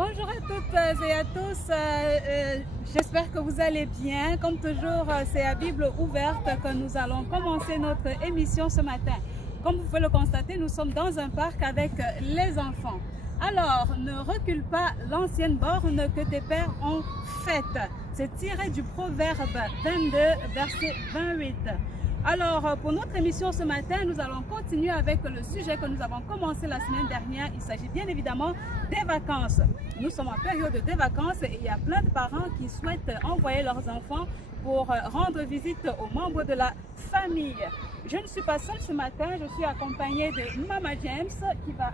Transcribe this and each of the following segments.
Bonjour à toutes et à tous, j'espère que vous allez bien. Comme toujours, c'est à Bible ouverte que nous allons commencer notre émission ce matin. Comme vous pouvez le constater, nous sommes dans un parc avec les enfants. Alors, ne recule pas l'ancienne borne que tes pères ont faite. C'est tiré du Proverbe 22, verset 28. Alors, pour notre émission ce matin, nous allons continuer avec le sujet que nous avons commencé la semaine dernière. Il s'agit bien évidemment des vacances. Nous sommes en période des vacances et il y a plein de parents qui souhaitent envoyer leurs enfants pour rendre visite aux membres de la famille. Je ne suis pas seule ce matin, je suis accompagnée de Mama James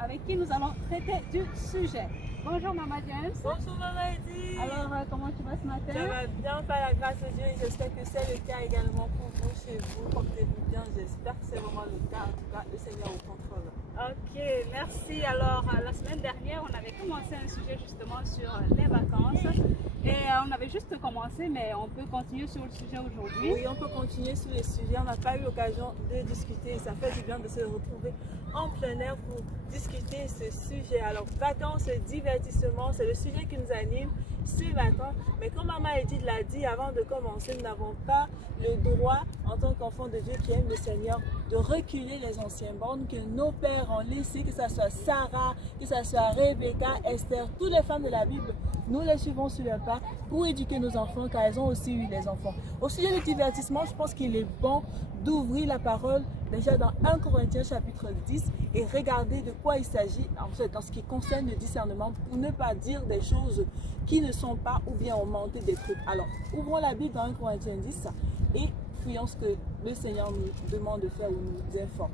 avec qui nous allons traiter du sujet. Bonjour Mama James. Bonjour Maman Eddy. Alors, comment tu vas ce matin? Ça va bien, par la grâce de Dieu, et j'espère que c'est le cas également pour vous, chez vous. Portez-vous bien, j'espère que c'est vraiment le cas. En tout cas, le Seigneur au contrôle. Ok, merci. Alors, la semaine dernière, on avait commencé un sujet justement sur les vacances. Et on avait juste commencé, mais on peut continuer sur le sujet aujourd'hui. Oui, on peut continuer sur les sujets. On n'a pas eu l'occasion de discuter. Ça fait du bien de se retrouver en plein air pour discuter ce sujet. Alors, vacances, divertissement, c'est le sujet qui nous anime ce matin. Mais comme Maman Edith l'a dit avant de commencer, nous n'avons pas le droit, en tant qu'enfants de Dieu qui aiment le Seigneur, de reculer les anciennes bornes que nos pères ont laissées, que ce soit Sarah, que ce soit Rebecca, Esther, toutes les femmes de la Bible. Nous les suivons sur le pas pour éduquer nos enfants, car elles ont aussi eu des enfants. Au sujet du divertissement, je pense qu'il est bon d'ouvrir la parole déjà dans 1 Corinthiens chapitre 10 et regarder de quoi il s'agit en ce qui concerne le discernement, pour ne pas dire des choses qui ne sont pas ou bien augmenter des trucs. Alors, ouvrons la Bible dans 1 Corinthiens 10 et fouillons ce que le Seigneur nous demande de faire ou nous informe.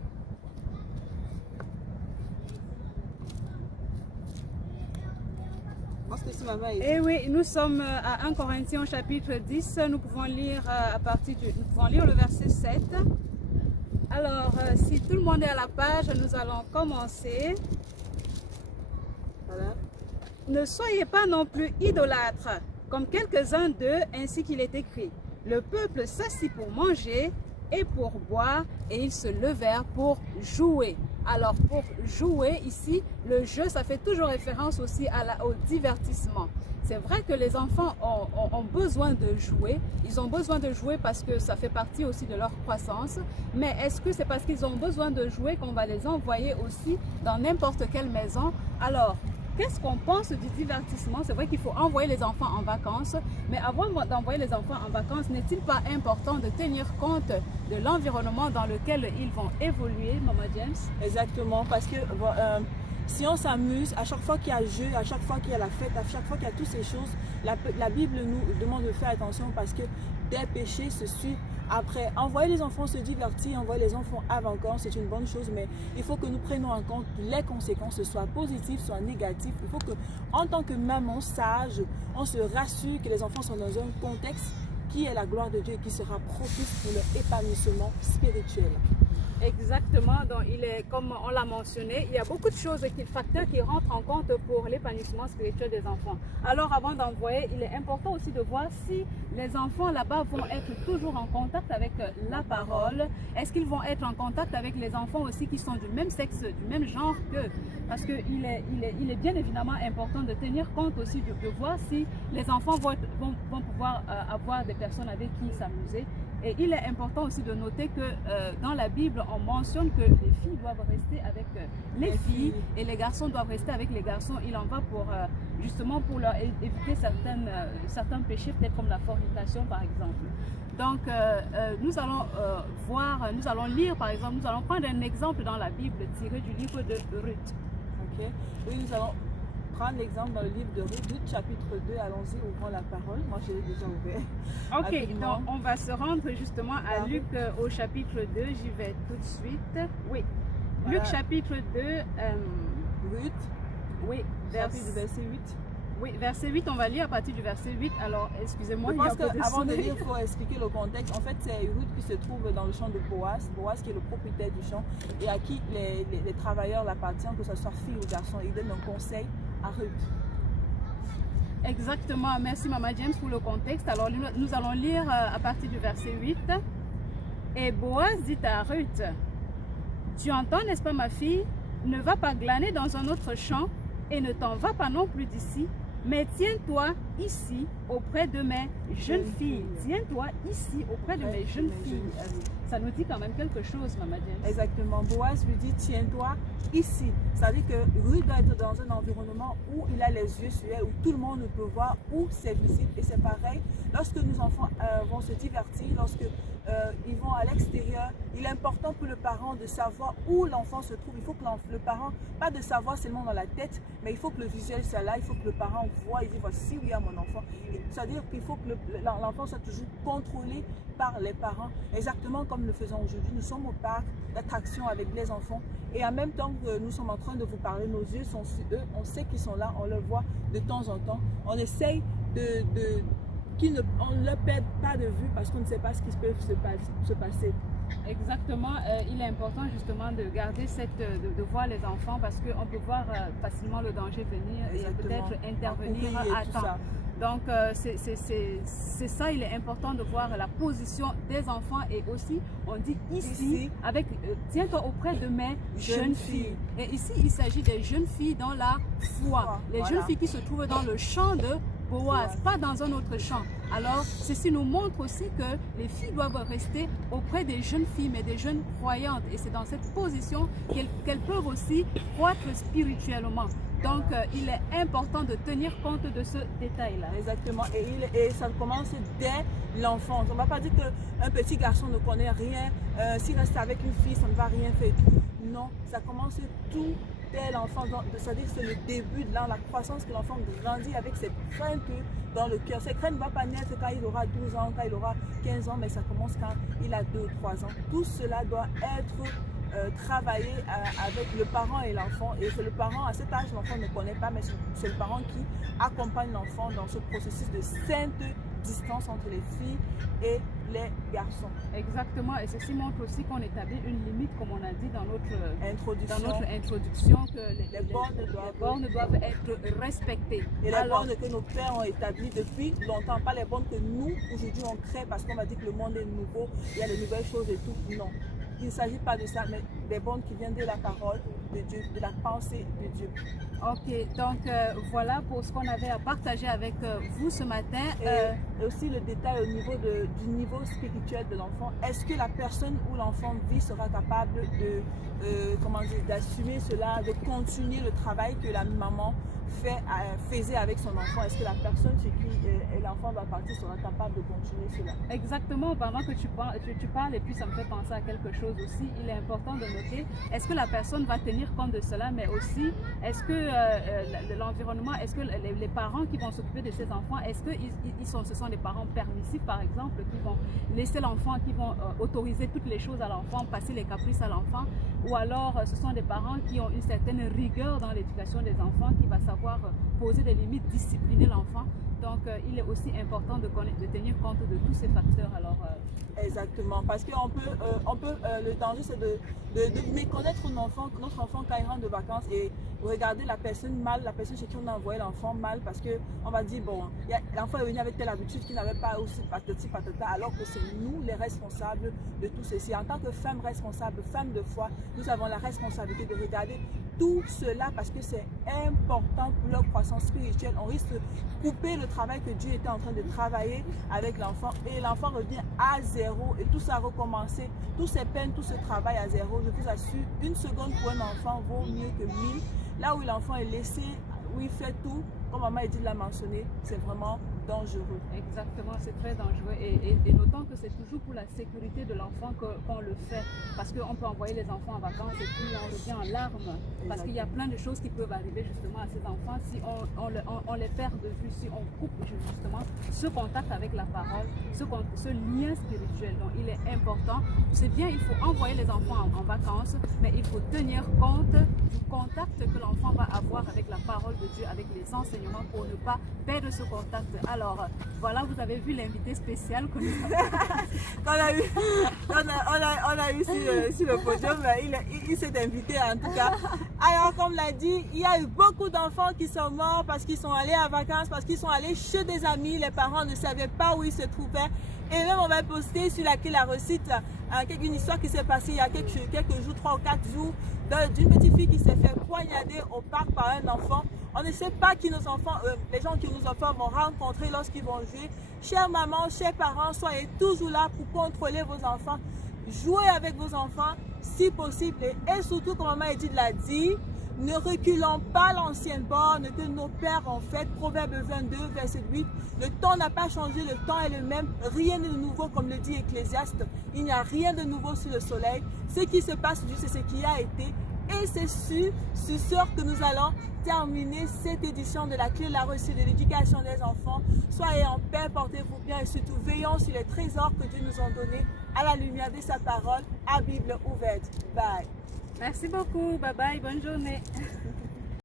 Et oui, nous sommes à 1 Corinthiens chapitre 10. Nous pouvons lire le verset 7. Alors, si tout le monde est à la page, nous allons commencer. Voilà. Ne soyez pas non plus idolâtres, comme quelques-uns d'eux, ainsi qu'il est écrit. Le peuple s'assit pour manger et pour boire, et ils se levèrent pour jouer. Alors, pour jouer, ici, le jeu, ça fait toujours référence aussi au divertissement. C'est vrai que les enfants ont besoin de jouer. Ils ont besoin de jouer parce que ça fait partie aussi de leur croissance. Mais est-ce que c'est parce qu'ils ont besoin de jouer qu'on va les envoyer aussi dans n'importe quelle maison? Alors, qu'est-ce qu'on pense du divertissement? C'est vrai qu'il faut envoyer les enfants en vacances, mais avant d'envoyer les enfants en vacances, n'est-il pas important de tenir compte de l'environnement dans lequel ils vont évoluer, Mama James? Exactement, parce que si on s'amuse, à chaque fois qu'il y a jeu, à chaque fois qu'il y a la fête, à chaque fois qu'il y a toutes ces choses, la Bible nous demande de faire attention parce que des péchés se suivent. Après, envoyer les enfants se divertir, envoyer les enfants à vacances, c'est une bonne chose, mais il faut que nous prenions en compte les conséquences, soit positives, soit négatives. Il faut que, en tant que maman sage, on se rassure que les enfants sont dans un contexte qui est la gloire de Dieu et qui sera propice pour leur épanouissement spirituel. Exactement, donc comme on l'a mentionné, il y a beaucoup de choses, de facteurs qui rentrent en compte pour l'épanouissement spirituel des enfants. Alors avant d'envoyer, il est important aussi de voir si les enfants là-bas vont être toujours en contact avec la parole. Est-ce qu'ils vont être en contact avec les enfants aussi qui sont du même sexe, du même genre qu'eux? Parce qu'il est bien évidemment important de tenir compte aussi de voir si les enfants vont pouvoir avoir des personnes avec qui s'amuser. Et il est important aussi de noter que dans la Bible, on mentionne que les filles doivent rester avec les filles et les garçons doivent rester avec les garçons. Il en va justement pour leur éviter certains péchés, peut-être comme la fornication par exemple. Donc, nous allons lire par exemple, nous allons prendre un exemple dans la Bible tiré du livre de Ruth. Ok. Oui, nous allons prendre l'exemple dans le livre de Ruth, chapitre 2. Allons-y, ouvrons la parole. Moi, je l'ai déjà ouvert. Ok, rapidement. donc on va se rendre justement à Luc au chapitre 2. J'y vais tout de suite. Oui, voilà. Luc chapitre 2. Ruth, oui, verset 8. Oui, verset 8, on va lire à partir du verset 8. Alors, excusez-moi, je pense qu'avant de lire, il faut expliquer le contexte. En fait, c'est Ruth qui se trouve dans le champ de Boaz. Boaz qui est le propriétaire du champ et à qui les travailleurs l'appartiennent, que ce soit fille ou garçon. Il donne un conseil à Ruth. Exactement, merci Mama James pour le contexte. Alors nous allons lire à partir du verset 8. Et Boaz dit à Ruth, tu entends, n'est-ce pas ma fille, ne va pas glaner dans un autre champ, et ne t'en va pas non plus d'ici, mais tiens-toi ici auprès de mes jeunes filles. Tiens-toi ici auprès de mes jeunes filles. Ça nous dit quand même quelque chose, Maman James. Exactement. Boaz lui dit, tiens-toi ici. Ça veut dire que Ruth doit être dans un environnement où il a les yeux sur elle, où tout le monde peut voir, où c'est visible. Et c'est pareil, lorsque nos enfants vont se divertir, lorsque ils vont à l'extérieur, il est important pour le parent de savoir où l'enfant se trouve. Il faut que le parent, pas de savoir seulement dans la tête, mais il faut que le visuel soit là, il faut que le parent voit, il dit, voici où il y a mon enfant. C'est-à-dire qu'il faut que l'enfant soit toujours contrôlé par les parents, exactement comme nous le faisons aujourd'hui. Nous sommes au parc d'attraction avec les enfants et en même temps que nous sommes en train de vous parler, nos yeux sont sur eux, on sait qu'ils sont là, on les voit de temps en temps. On essaye on ne le perd pas de vue parce qu'on ne sait pas ce qui peut se passer. Exactement, il est important justement de garder de voir les enfants parce qu'on peut voir facilement le danger venir. Exactement. Et peut-être intervenir à temps. Donc c'est ça, il est important de voir la position des enfants et aussi on dit ici avec tiens-toi auprès de mes jeunes filles. Et ici il s'agit des jeunes filles dans la foi, les jeunes filles qui se trouvent dans le champ de Boaz, pas dans un autre champ. Alors, ceci nous montre aussi que les filles doivent rester auprès des jeunes filles, mais des jeunes croyantes. Et c'est dans cette position qu'elles peuvent aussi croître spirituellement. Donc, il est important de tenir compte de ce détail-là. Exactement. Et ça commence dès l'enfance. On ne va pas dire qu'un petit garçon ne connaît rien. S'il reste avec une fille, ça ne va rien faire. Non, ça commence tout dès l'enfance. C'est-à-dire que c'est le début de la croissance que l'enfant grandit avec cette crainte dans le cœur. Cette crainte ne va pas naître quand il aura 12 ans, quand il aura 15 ans, mais ça commence quand il a 2 ou 3 ans. Tout cela doit être travailler avec le parent et l'enfant. Et c'est le parent, à cet âge, l'enfant ne connaît pas, mais c'est le parent qui accompagne l'enfant dans ce processus de sainte distance entre les filles et les garçons. Exactement, et ceci montre aussi qu'on établit une limite, comme on a dit dans notre introduction, que les bornes doivent être respectées. Et les bornes que nos pères ont établies depuis longtemps, pas les bornes que nous, aujourd'hui, on crée parce qu'on va dire que le monde est nouveau, il y a de nouvelles choses et tout. Non. Il ne s'agit pas de ça, mais des bornes qui viennent de la parole de Dieu, de la pensée de Dieu. Ok, donc voilà pour ce qu'on avait à partager avec vous ce matin. Et aussi le détail au niveau du niveau spirituel de l'enfant. Est-ce que la personne où l'enfant vit sera capable d'assumer cela, de continuer le travail que la maman faisait avec son enfant? Est-ce que la personne chez qui l'enfant va partir sera capable de continuer cela? Exactement, pendant que tu parles et puis ça me fait penser à quelque chose aussi, il est important de noter, est-ce que la personne va tenir compte de cela, mais aussi est-ce que l'environnement, est-ce que les parents qui vont s'occuper de ces enfants, est-ce que ce sont des parents permissifs par exemple, qui vont laisser l'enfant, qui vont autoriser toutes les choses à l'enfant, passer les caprices à l'enfant, ou alors ce sont des parents qui ont une certaine rigueur dans l'éducation des enfants, qui va savoir poser des limites, discipliner l'enfant. Donc, il est aussi important de tenir compte de tous ces facteurs. Alors, exactement, parce que le danger, c'est de méconnaître notre enfant quand il rentre de vacances et regarder la personne mal, la personne chez qui on a envoyé l'enfant mal, parce qu'on va dire, bon, l'enfant est venu avec telle habitude qu'il n'avait pas aussi patati patata, alors que c'est nous les responsables de tout ceci. En tant que femme responsable, femme de foi, nous avons la responsabilité de regarder tout cela parce que c'est important pour leur croissance spirituelle. On risque de couper le travail que Dieu était en train de travailler avec l'enfant et l'enfant revient à zéro et tout ça a recommencé. Tous ces peines, tout ce travail à zéro, je vous assure, 1 seconde pour un enfant vaut mieux que 1000. Là où l'enfant est laissé, où il fait tout, comme maman Edith l'a mentionné, c'est vraiment dangereux. Exactement, c'est très dangereux et notons que c'est toujours pour la sécurité de l'enfant qu'on le fait, parce qu'on peut envoyer les enfants en vacances et puis on revient en larmes, parce qu'il y a plein de choses qui peuvent arriver justement à ces enfants si on les perd de vue, si on coupe justement ce contact avec la parole, ce lien spirituel. Donc il est important, c'est bien, il faut envoyer les enfants en vacances, mais il faut tenir compte du contact que l'enfant va avoir avec la parole de Dieu, avec les enseignements, pour ne pas perdre ce contact. Alors, voilà, vous avez vu l'invité spécial que nous avons. on a eu sur le podium, il s'est invité en tout cas. Alors, comme l'a dit, il y a eu beaucoup d'enfants qui sont morts parce qu'ils sont allés en vacances, parce qu'ils sont allés chez des amis. Les parents ne savaient pas où ils se trouvaient. Et même on va poster sur la recite une histoire qui s'est passée il y a quelques jours, 3 ou 4 jours, d'une petite fille qui s'est fait poignarder au parc par un enfant. On ne sait pas qui nos enfants, les gens qui nos enfants vont rencontrer lorsqu'ils vont jouer. Chère maman, chers parents, soyez toujours là pour contrôler vos enfants. Jouez avec vos enfants si possible et surtout, comme maman Edith l'a dit, ne reculons pas l'ancienne borne que nos pères ont faite. Proverbe 22, verset 8. Le temps n'a pas changé, le temps est le même. Rien de nouveau, comme le dit Ecclésiaste. Il n'y a rien de nouveau sous le soleil. Ce qui se passe c'est ce qui a été. Et c'est sur ce que nous allons terminer cette édition de la clé de la reçue de l'éducation des enfants. Soyez en paix, portez-vous bien et surtout veillons sur les trésors que Dieu nous a donnés à la lumière de sa parole, à Bible ouverte. Bye. Merci beaucoup. Bye bye. Bonne journée.